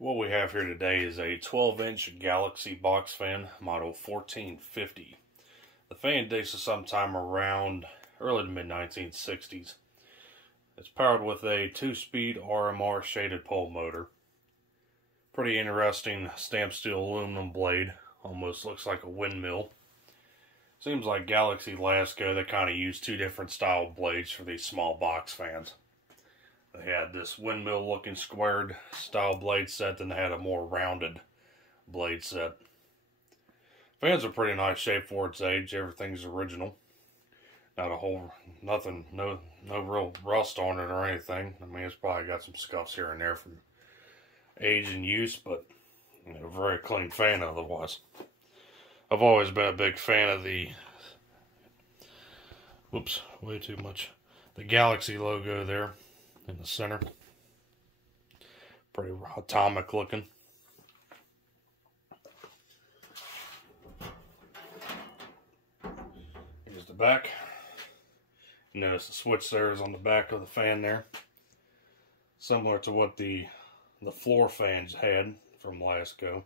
What we have here today is a 12-inch Galaxy box fan, model 1450. The fan dates to sometime around early to mid-1960s. It's powered with a 2-speed RMR shaded pole motor. Pretty interesting stamped steel aluminum blade. Almost looks like a windmill. Seems like Galaxy Lasco, they kind of use two different style blades for these small box fans. They had this windmill looking squared style blade set, then they had a more rounded blade set. Fans are pretty nice shape for its age. Everything's original. No real rust on it or anything. I mean, it's probably got some scuffs here and there from age and use, but very clean fan otherwise. I've always been a big fan of the, the Galaxy logo there in the center. Pretty atomic looking. Here's the back. You notice the switch there is on the back of the fan there. Similar to what the floor fans had from Lasco.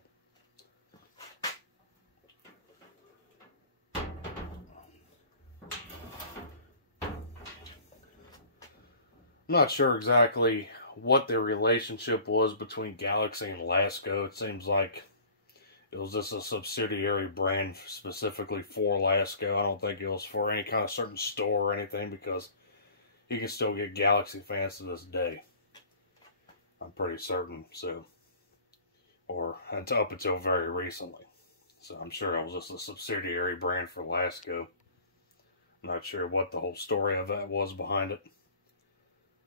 I'm not sure exactly what their relationship was between Galaxy and Lasco. It seems like it was just a subsidiary brand specifically for Lasco. I don't think it was for any kind of certain store or anything, because you can still get Galaxy fans to this day. I'm pretty certain, so. Or up until very recently. So I'm sure it was just a subsidiary brand for Lasco. I'm not sure what the whole story of that was behind it.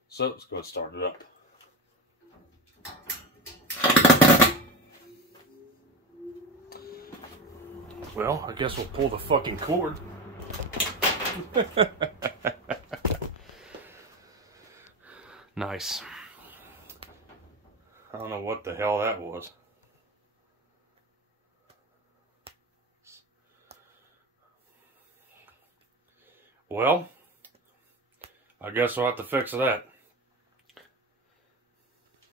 So let's go and start it up. Well, I guess we'll pull the fucking cord. Nice. I don't know what the hell that was. Well, I guess we'll have to fix that.